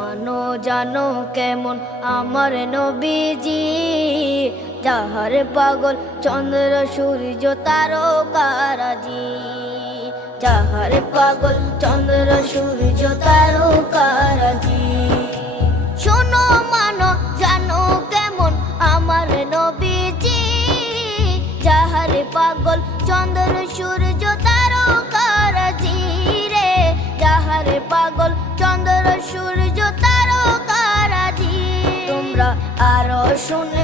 মানো জানো কেমন আমার নবীজি, যাহার পাগল চন্দ্র সূর্য তারকারাজি, যাহার পাগল চন্দ্র সূর্য তারকারাজি। শোনো মানো জানো কেমন আমার নবীজি, যাহার পাগল চন্দ্র সূর্য তারকারাজি রে, যাহার পাগল চন্দ্র সূর্য তারকারাজি। তোমরা আরো শুনে